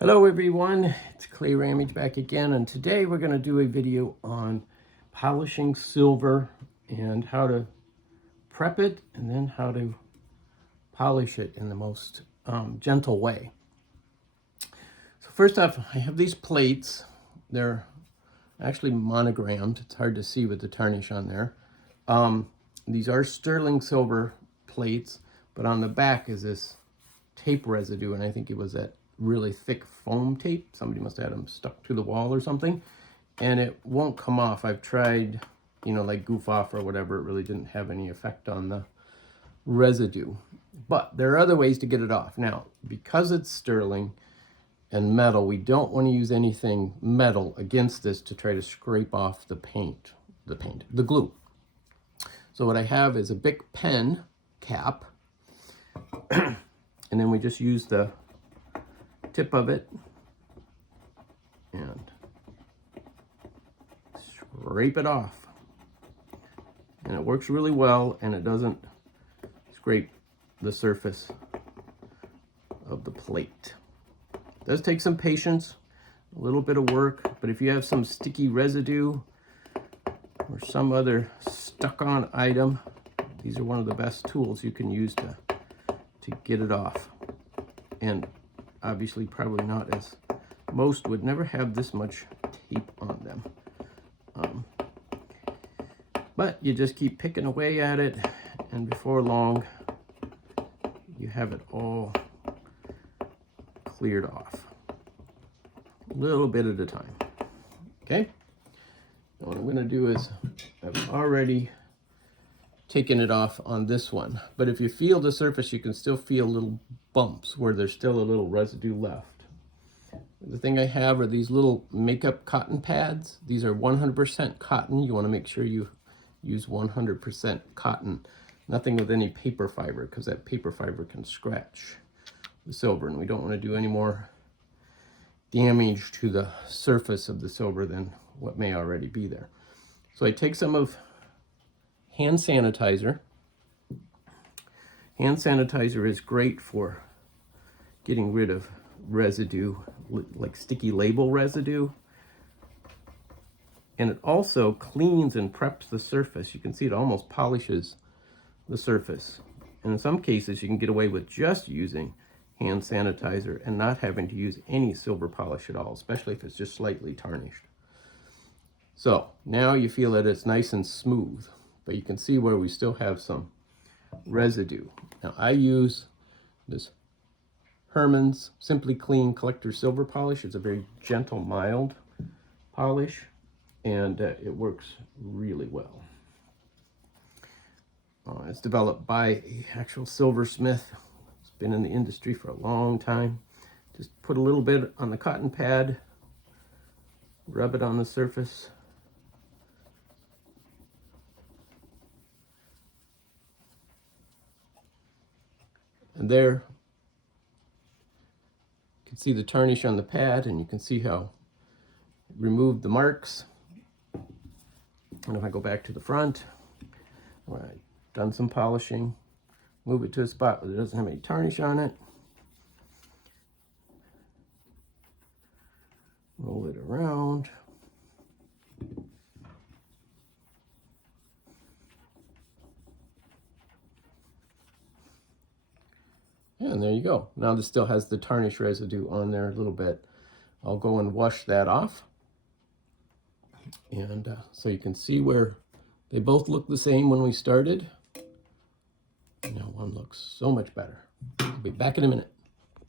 Hello everyone, it's Clay Ramage back again, and today we're going to do a video on polishing silver and how to prep it and then how to polish it in the most gentle way. So first off, I have these plates. They're actually monogrammed. It's hard to see with the tarnish on there. These are sterling silver plates, but on the back is this tape residue, and I think it was that really thick foam tape. Somebody must have had them stuck to the wall or something, and it won't come off. I've tried, like goof off or whatever. It really didn't have any effect on the residue, but there are other ways to get it off. Now, because it's sterling and metal, we don't want to use anything metal against this to try to scrape off the glue. So what I have is a Bic pen cap, and then we just use the tip of it and scrape it off, and it works really well, and it doesn't scrape the surface of the plate. It does take some patience, a little bit of work, but if you have some sticky residue or some other stuck on item, these are one of the best tools you can use to get it off. And obviously probably not, as most would never have this much tape on them. But you just keep picking away at it, and before long you have it all cleared off, a little bit at a time. Okay, now what I'm going to do is, I've already taken it off on this one, but if you feel the surface, you can still feel little bumps where there's still a little residue left. The thing I have are these little makeup cotton pads. These are 100% cotton. You want to make sure you use 100% cotton, nothing with any paper fiber, because that paper fiber can scratch the silver, and we don't want to do any more damage to the surface of the silver than what may already be there. So I take some of hand sanitizer. Hand sanitizer is great for getting rid of residue, like sticky label residue. And it also cleans and preps the surface. You can see it almost polishes the surface. And in some cases, you can get away with just using hand sanitizer and not having to use any silver polish at all, especially if it's just slightly tarnished. So now you feel that it's nice and smooth, but you can see where we still have some residue. Now I use this Herman's Simply Clean Collector Silver Polish. It's a very gentle, mild polish, and it works really well. It's developed by an actual silversmith. It's been in the industry for a long time. Just put a little bit on the cotton pad, rub it on the surface, and there you can see the tarnish on the pad, and you can see how it removed the marks. And if I go back to the front, where I've done some polishing, move it to a spot where it doesn't have any tarnish on it, roll it around, and there you go. Now this still has the tarnish residue on there a little bit. I'll go and wash that off. And so you can see where they both look the same when we started. Now one looks so much better. I'll be back in a minute.